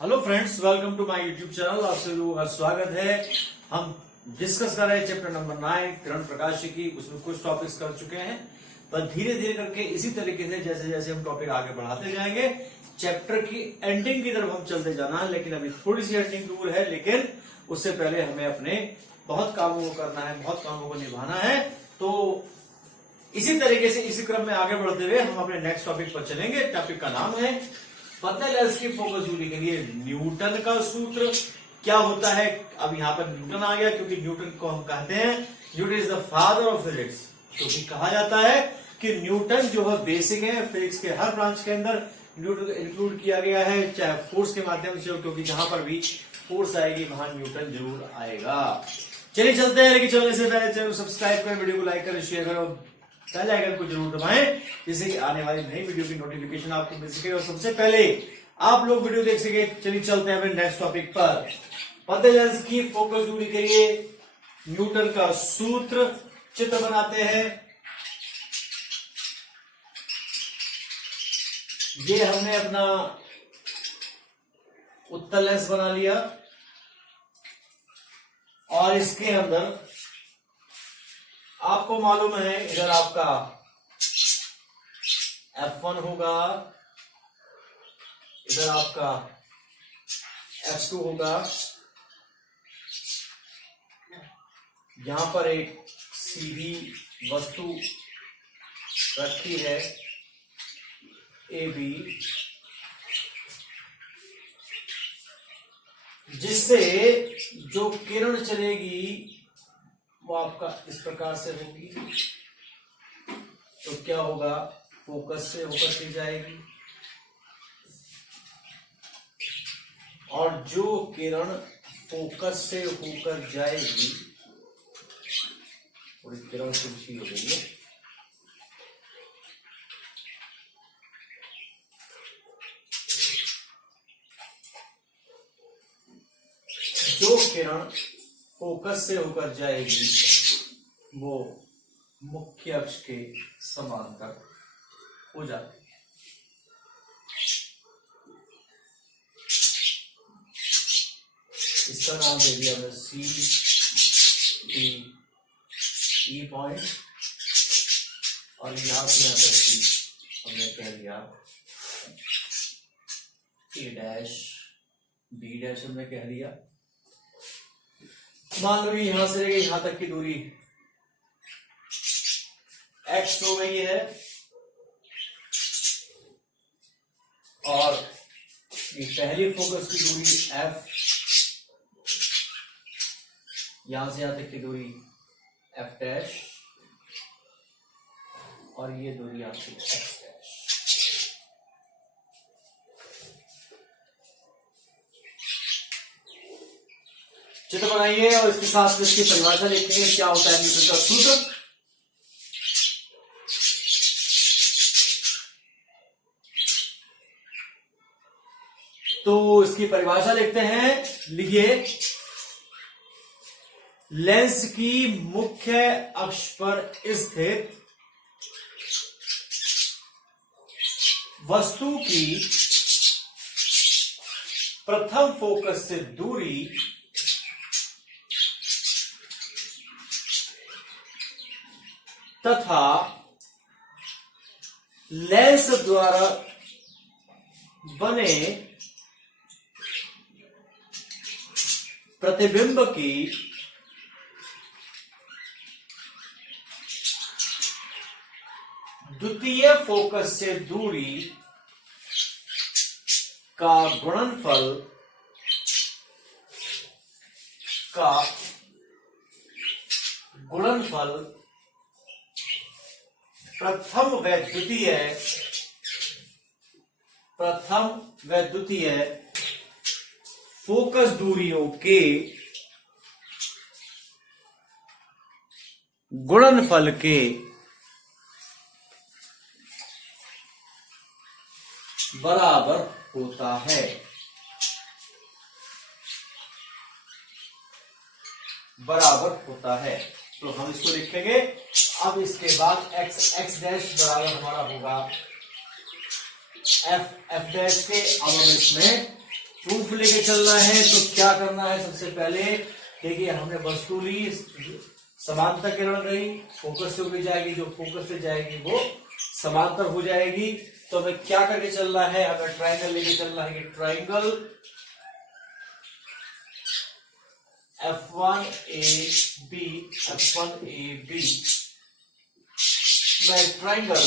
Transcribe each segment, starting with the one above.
Hello friends, welcome to my YouTube channel. आप सभी लोगों का स्वागत है। हम डिस्कस कर रहे हैं चैप्टर नंबर 9 किरण प्रकाश की। उसमें कुछ टॉपिक्स कर चुके हैं, पर धीरे धीरे करके इसी तरीके से जैसे जैसे हम टॉपिक आगे बढ़ाते जाएंगे चैप्टर की एंडिंग की तरफ हम चलते जाना है। लेकिन अभी थोड़ी सी एंडिंग दूर है, लेकिन उससे पहले हमें अपने बहुत कामों को करना है, बहुत कामों को निभाना है। तो इसी तरीके से इसी क्रम में आगे बढ़ते हुए हम अपने नेक्स्ट टॉपिक पर चलेंगे। टॉपिक का नाम है पतले लेंस की फोकस दूरी के लिए न्यूटन का सूत्र क्या होता है। अब यहाँ पर न्यूटन आ गया, क्योंकि न्यूटन को हम कहते हैं Newton is the father of physics. क्योंकि कहा जाता है कि न्यूटन जो है बेसिक है फिजिक्स के हर ब्रांच के अंदर न्यूटन को इंक्लूड किया गया है, चाहे फोर्स के माध्यम से हो, क्योंकि जहां पर भी फोर्स आएगी वहां न्यूटन जरूर आएगा। चलिए चलते हैं, लेकिन चलने से पहले चैनल सब्सक्राइब करें, वीडियो को लाइक करें, शेयर करें, पहले आइकन को जरूर दबाएं, जिससे कि आने वाली नई वीडियो की नोटिफिकेशन आपको मिल सके और सबसे पहले आप लोग वीडियो देख सके। चलिए चलते हैं अपने नेक्स्ट टॉपिक पर। पतले लेंस की फोकस दूरी के लिए न्यूटन का सूत्र चित्र बनाते हैं। ये हमने अपना उत्तल लेंस बना लिया और इसके अंदर आपको मालूम है इधर आपका F1 होगा, इधर आपका F2 होगा। यहां पर एक सीधी वस्तु रखी है AB, जिससे जो किरण चलेगी वो आपका इस प्रकार से होगी। तो क्या होगा, फोकस से होकर के जाएगी और जो किरण फोकस से होकर जाएगी, थोड़ी किरण सुर्खी हो गई है, जो किरण फोकस से होकर जाएगी वो मुख्य अक्ष के समांतर हो जाती है। इसका नाम दे दिया हमने CE पॉइंट, और यहां से यहां तक की हमने कह दिया A डैश B डैश हमने कह दिया। मान लो यहां से लेके यहां तक की दूरी x हो गई है और ये पहली फोकस की दूरी f, यहां से यहां तक की दूरी f डैश, और ये दूरी आपकी x डैश। चित्र बनाइए और इसके साथ इसकी परिभाषा लिखेंगे क्या होता है न्यूटन का सूत्र। तो इसकी परिभाषा लिखते हैं, लिखिए, लेंस की मुख्य अक्ष पर स्थित वस्तु की प्रथम फोकस से दूरी तथा लेंस द्वारा बने प्रतिबिंब की द्वितीय फोकस से दूरी का गुणनफल प्रथम व द्वितीय फोकस दूरियों के गुणनफल के बराबर होता है। तो हम इसको लिखेंगे। अब इसके बाद x डैश बराबर हमारा होगा एफ डैश के। अब हम इसमें प्रूफ लेके चलना है तो क्या करना है? सबसे पहले देखिए, हमने वस्तु ली, समांतर किरण गई, फोकस से होकर जाएगी, जो फोकस से जाएगी वो समांतर हो जाएगी। तो हमें क्या करके चलना है? हमें ट्राइंगल लेके चलना है कि ट्राइंगल F1AB, F1AB में ट्राइंगल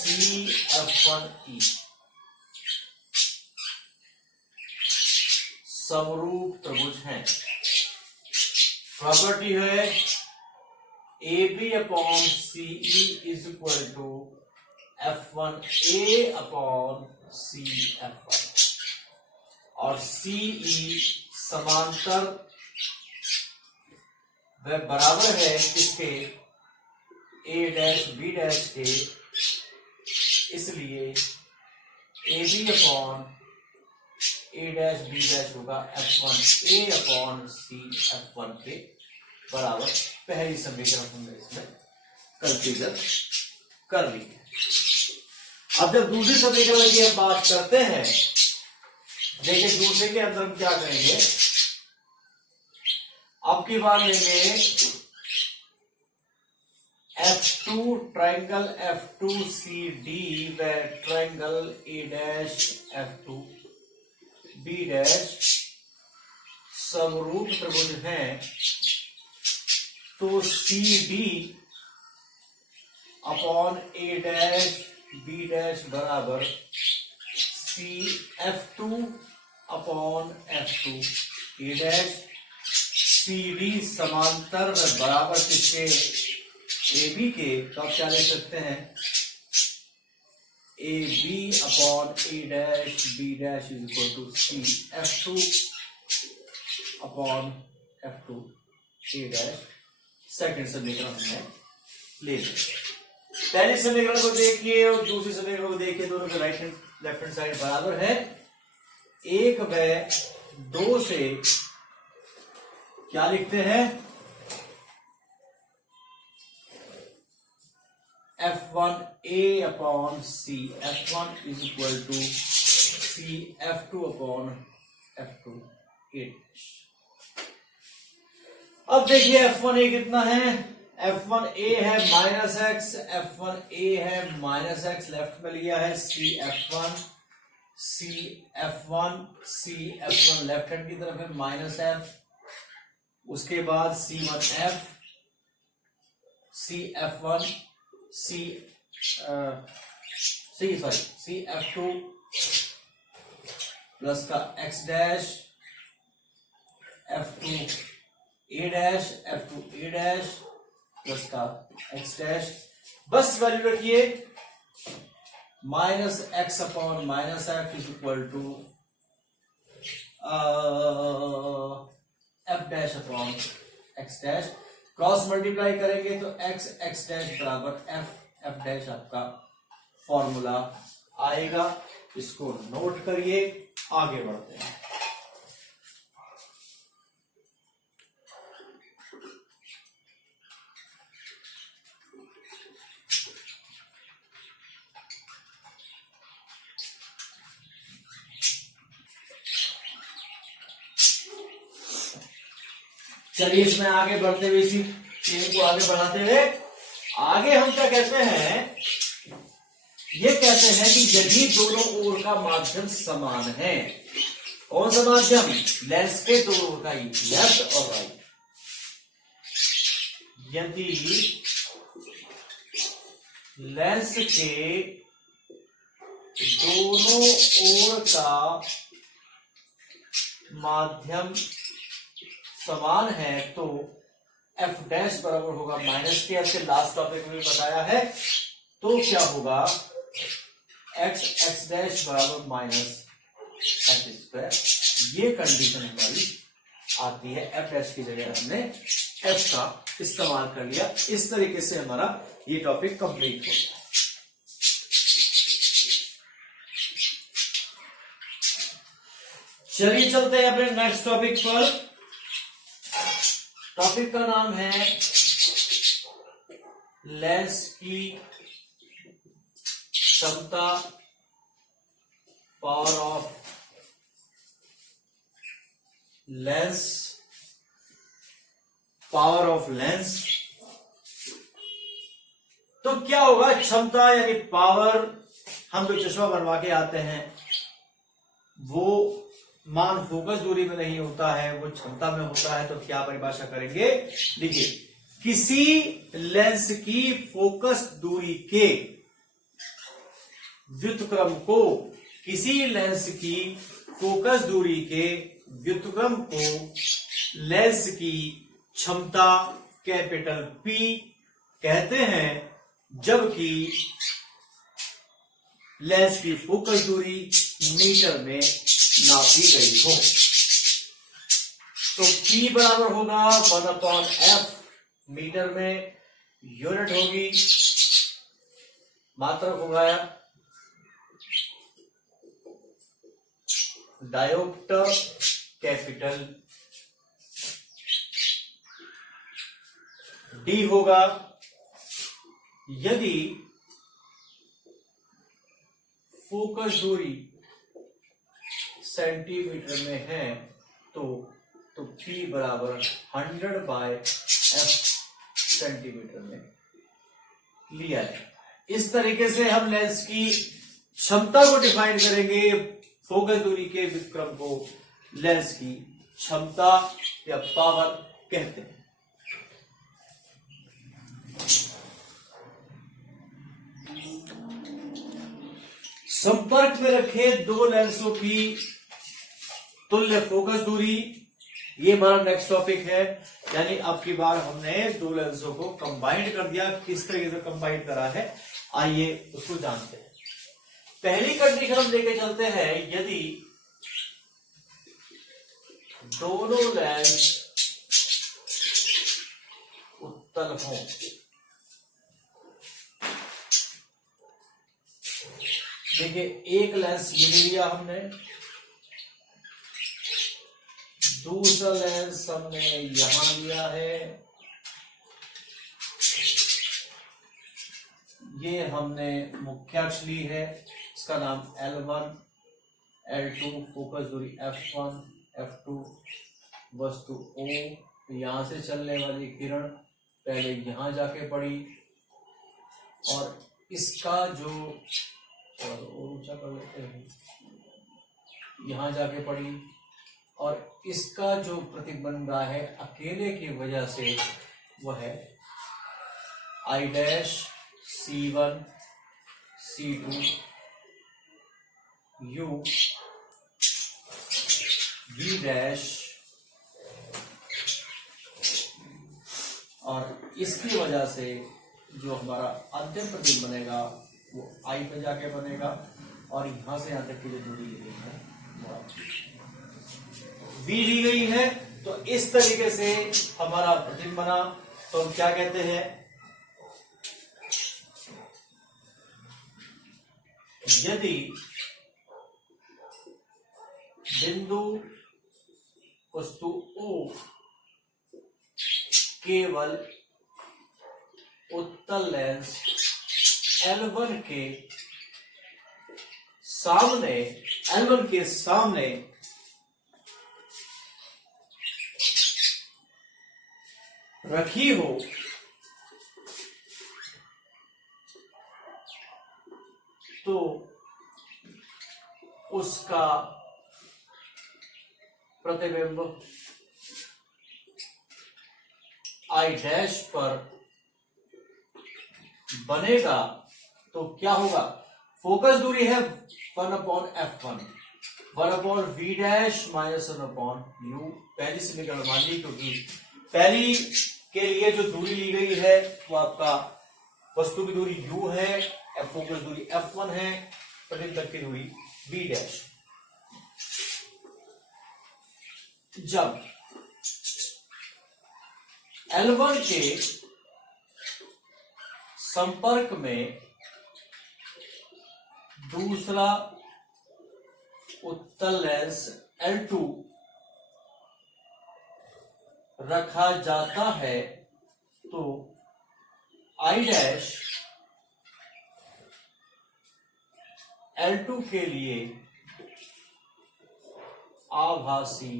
CF1E समरूप त्रिभुज हैं। प्रॉपर्टी है AB upon CE is equal to F1A upon CF1 और CE समांतर वह बराबर है किसके? A डैश B डैश के। इसलिए AB upon A dash B dash होगा F1A अपॉन CF1 के बराबर। पहली समीकरण हमने इसमें कंसीडर कर ली है। अब जब दूसरी समीकरण की हम बात करते हैं, देखिए दूसरे के अंदर हम क्या करेंगे? अब की बार लेंगे F2 ट्राइंगल F2CD व triangle A dash F2B dash समरूप त्रिभुज हैं। तो CD upon A dash B dash बराबर CF2 upon F2 A dash. CD समांतर व बराबर किसके? AB के। तो आप क्या ले सकते हैं? AB upon A dash B dash is equal to CF2 upon F2 A dash. Second समीकरण हमने ले लिया। पहली समीकरण को देखिए और दूसरी समीकरण को देखिए, दोनों के right hand left hand side बराबर है। 1 व 2 से क्या लिखते हैं? F1A upon CF1 is equal to CF2 upon F2A। अब देखिए F1A कितना है? F1A है -x, F1A है -x, लेफ्ट में लिया है CF1 लेफ्ट हैंड की तरफ है -f। उसके बाद C1F CF1 CF2 प्लस का x dash F2A dash F2A dash plus का x डैश। बस वैल्यू रखिए -x upon -f is equal to f dash upon x dash. Cross multiply करेंगे तो x डैश बराबर f डैश आपका formula आएगा। इसको नोट करिए, आगे बढ़ते हैं। चलिए इसमें आगे बढ़ते हुए, इसी चेन को आगे बढ़ाते हुए आगे हम क्या कहते हैं? ये कहते हैं कि यदि दोनों ओर का माध्यम समान है। कौन सा माध्यम? लेंस के दोनों ओर का, लेफ्ट और राइट। यदि लेंस के दोनों ओर का माध्यम समान है तो f डैश बराबर होगा -k। आपके लास्ट टॉपिक में भी बताया है। तो क्या होगा? x डैश बराबर -x²। ये कंडीशन हमारी आती है। f डैश की जगह हमने f का इस्तेमाल कर लिया। इस तरीके से हमारा ये टॉपिक कंप्लीट हो गया। चलिए चलते हैं अपने नेक्स्ट टॉपिक पर। टॉपिक का नाम है लेंस की क्षमता power of lens, power of lens. तो क्या होगा, क्षमता यानी पावर, हम जो चश्मा बनवा के आते हैं वो मान फोकस दूरी में नहीं होता है, वो क्षमता में होता है। तो क्या परिभाषा करेंगे, देखिए, किसी लेंस की फोकस दूरी के व्युत्क्रम को, किसी लेंस की फोकस दूरी के व्युत्क्रम को लेंस की क्षमता कैपिटल P कहते हैं, जबकि लेंस की फोकस दूरी मीटर में नापी गई हो। तो P बराबर होगा 1/f, मीटर में यूनिट होगी, मात्रक होगा डायोप्टर कैपिटल D होगा। यदि फोकस दूरी सेंटीमीटर में है तो P बराबर 100/f सेंटीमीटर में लिया है। इस तरीके से हम लेंस की क्षमता को डिफाइन करेंगे, फोकस दूरी के व्युत्क्रम को लेंस की क्षमता या पावर कहते हैं। संपर्क में रखे दो लेंसों की तुल्य फोकस दूरी, ये हमारा नेक्स्ट टॉपिक है। यानी अब की बार हमने दो लेंसों को कंबाइंड कर दिया। किस तरीके से कंबाइंड करा है, आइए उसको जानते हैं। पहली कंडीशन हम लेके चलते हैं, यदि दोनों लेंस उत्तल हों, देखिए एक लेंस ये लिया हमने, दूसरा लेंस हमने यहां लिया है, ये हमने मुख्य अक्ष ली है, इसका नाम L1, L2, फोकस दूरी F1, F2, वस्तु O, यहां से चलने वाली किरण पहले यहां जाके पड़ी और इसका जो, और ऊंचा कर लेते हैं, यहां जाके पड़ी और इसका जो प्रतीक बन रहा है अकेले की वजह से वह है I' C1 C2 U V' और इसकी वजह से जो हमारा अंतिम प्रतीक बनेगा वो I पे जाके बनेगा और यहां से यहां तक की जो दूरी ली गई है वो V ली गई है। तो इस तरीके से हमारा प्रतीक बना। तो हम क्या कहते हैं, यदि बिंदु वस्तु O केवल उत्तल लेंस L1 के सामने रखी हो तो उसका प्रतिबिंब I' पर बनेगा। तो क्या होगा, फोकस दूरी है 1/f1, 1/v' माइनस 1/u, पहली समीकरण मान ली, क्योंकि पहली के लिए जो दूरी ली गई है वो आपका वस्तु की दूरी u है, फोकस दूरी f1 है, प्रतिबिंब तक की दूरी v'। जब L1 के संपर्क में दूसरा उत्तल लेंस L2 रखा जाता है तो I' L2 के लिए आभासी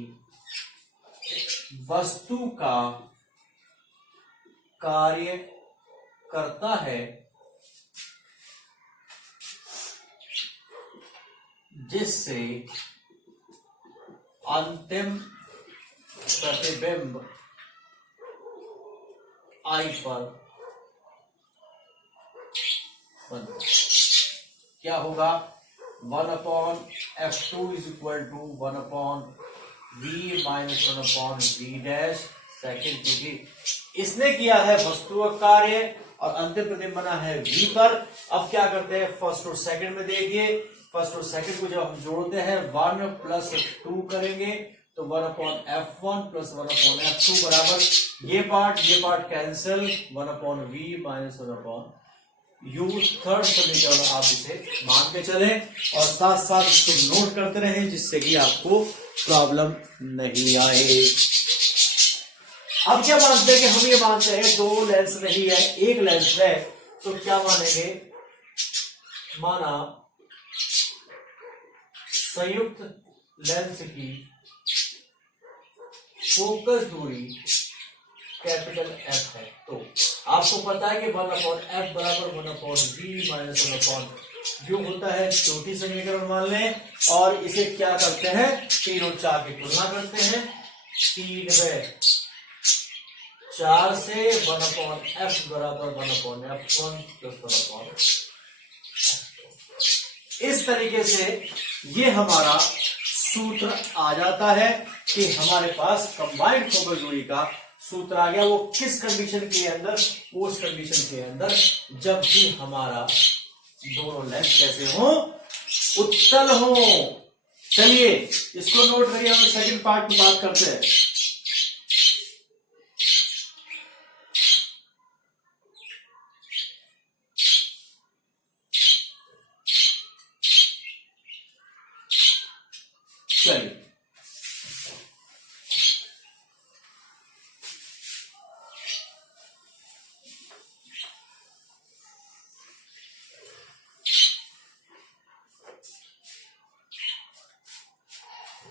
वस्तु का कार्य करता है जिससे अंतिम प्रतिबिंब आई पर बनता है। क्या होगा 1/f2 is equal to 1/v minus 1/v dash second, क्योंकि इसने किया है वस्तु का कार्य और अंतिम प्रतिबिंब बना है v पर। अब क्या करते हैं फर्स्ट और सेकंड में, देखिए फर्स्ट और सेकंड को जब हम जोड़ते हैं 1 प्लस 2 करेंगे तो 1/f1 प्लस 1/f2 बराबर ये part cancel 1/v minus 1/u। Third समीकरण आप इसे मान के चलें और साथ साथ इसको नोट करते रहें जिससे कि आपको प्रॉब्लम नहीं आए। अब क्या मानते हैं कि हम ये मानते हैं दो लेंस नहीं है एक लेंस है, तो क्या मानेंगे, माना संयुक्त लेंस की फोकस दूरी कैपिटल एफ है। तो आपको पता है कि 1/f बराबर 1/v माइनस 1/u होता है। चौथी समीकरण मान लें और इसे क्या करते हैं 3 और 4 की तुलना करते हैं। 3/4 से 1/f बराबर 1/f1 प्लस 1/f। इस तरीके से ये हमारा सूत्र आ जाता है कि हमारे पास कंबाइंड फोकस दूरी का सूत्र आ गया। वो किस कंडीशन के अंदर, उस कंडीशन के अंदर जब भी हमारा दोनों लेंस कैसे हो, उत्तल हो। चलिए इसको नोट करिए, हम सेकंड पार्ट में बात करते हैं। चलिए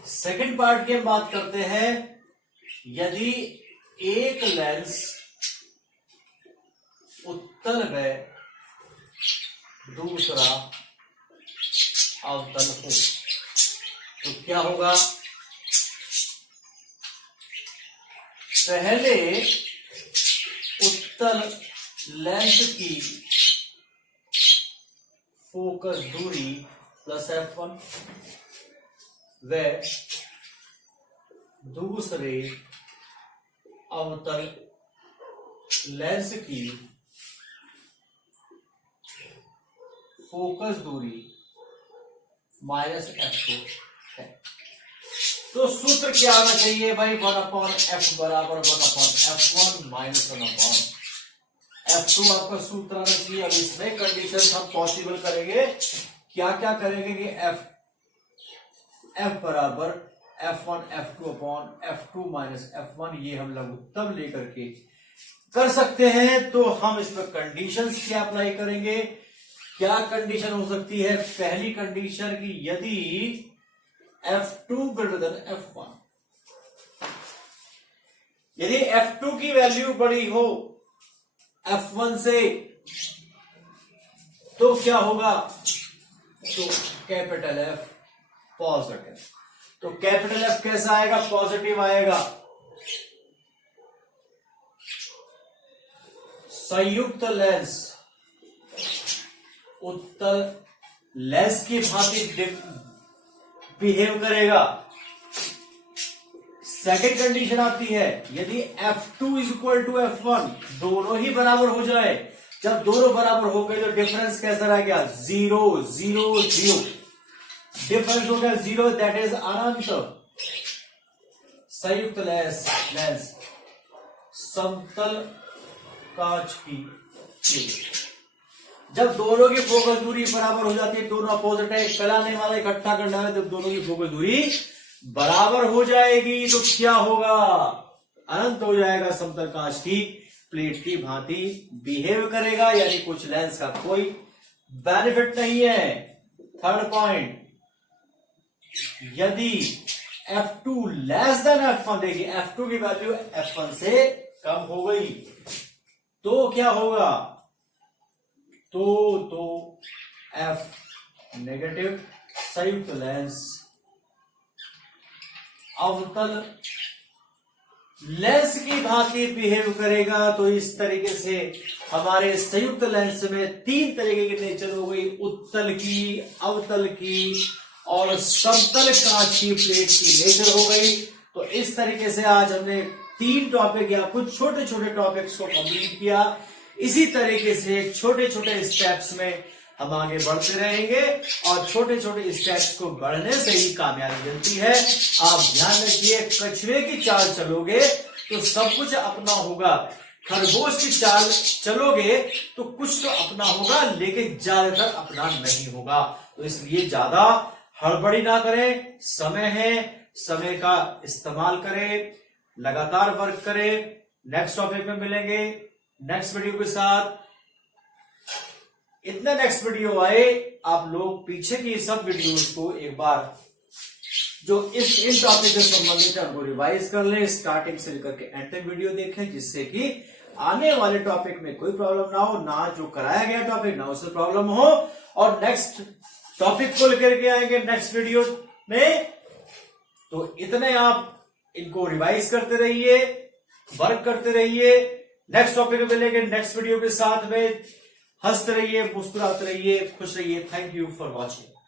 सेकंड पार्ट की हम बात करते हैं। यदि एक लेंस उत्तल व दूसरा अवतल हो तो क्या होगा, पहले उत्तल लेंस की फोकस दूरी प्लस f1 व दूसरे अवतल लेंस की फोकस दूरी माइनस f2 है। तो सूत्र क्या आना चाहिए भाई, 1/f बराबर 1/f1 माइनस 1/f2 आपका सूत्र आना चाहिए। अब इसमें कंडीशन हम पॉसिबल करेंगे, क्या क्या करेंगे कि f बराबर f1 f2 upon f2 minus f1, ये हम लघुत्तम लेकर के कर सकते हैं। तो हम इसमें कंडीशंस क्या अप्लाई करेंगे, क्या कंडीशन हो सकती है। पहली कंडीशन की यदि f2 ग्रेटर देन f1, यदि f2 की वैल्यू बड़ी हो f1 से तो क्या होगा, तो कैपिटल F पॉजिटिव। तो कैपिटल F कैसा आएगा, पॉजिटिव आएगा। संयुक्त लेंस उत्तल लेंस की भांति बिहेव करेगा। सेकेंड कंडीशन आती है यदि f2 is equal to f1, दोनों ही बराबर हो जाए। जब दोनों बराबर हो गए तो डिफरेंस कैसा रह गया, 0 0 0। डिफरेंस हो गया 0, दैट इज अनंत। संयुक्त लेंस समतल कांच की प्लेट, जब दोनों की फोकस दूरी बराबर हो जाती है, दोनों अपोजिट है, फैलाने वाला इकट्ठा करना है, जब दोनों की फोकस दूरी बराबर हो जाएगी तो क्या होगा, अनंत हो जाएगा, समतल कांच की प्लेट की भांति बिहेव करेगा। यानी कुछ लेंस का कोई बेनिफिट नहीं है। थर्ड पॉइंट, यदि F2 लेस देन F1, देखिए F2 की वैल्यू F1 से कम हो गई तो क्या होगा, तो F नेगेटिव संयुक्त लेंस अवतल लेंस की भांति बिहेव करेगा। तो इस तरीके से हमारे संयुक्त लेंस में तीन तरीके की नेचर हो गई, उत्तल की, अवतल की और समतल कांच की प्लेट की नेचर हो गई। तो इस तरीके से आज हमने तीन टॉपिक या कुछ छोटे छोटे टॉपिक्स को कंप्लीट किया। इसी तरीके से छोटे छोटे स्टेप्स में हम आगे बढ़ते रहेंगे और छोटे छोटे स्टेप्स को बढ़ने से ही कामयाबी मिलती है। आप ध्यान रखिए, कछुए की चाल चलोगे तो सब कुछ अपना होगा, खरगोश की चाल चलोगे तो कुछ तो अपना होगा लेकिन ज्यादातर अपना नहीं होगा। तो इसलिए ज्यादा हड़बड़ी ना करें, समय है, समय का इस्तेमाल करें, लगातार वर्क करें। नेक्स्ट टॉपिक में मिलेंगे नेक्स्ट वीडियो के साथ। इतने नेक्स्ट वीडियो आए, आप लोग पीछे की सब वीडियोस को एक बार जो इन टॉपिक से संबंधित है उनको रिवाइज कर लें, स्टार्टिंग से लेकर के एंड तक वीडियो देखें, जिससे कि आने वाले टॉपिक में कोई प्रॉब्लम ना हो, ना जो कराया गया टॉपिक ना उससे प्रॉब्लम हो। और नेक्स्ट टॉपिक को लेकर के आएंगे नेक्स्ट वीडियो में। तो इतने आप इनको रिवाइज करते रहिए, वर्क करते रहिए। नेक्स्ट टॉपिक में मिलेंगे नेक्स्ट वीडियो के साथ में। हंसते रहिए, मुस्कुराते रहिए, खुश रहिए। Thank you for watching.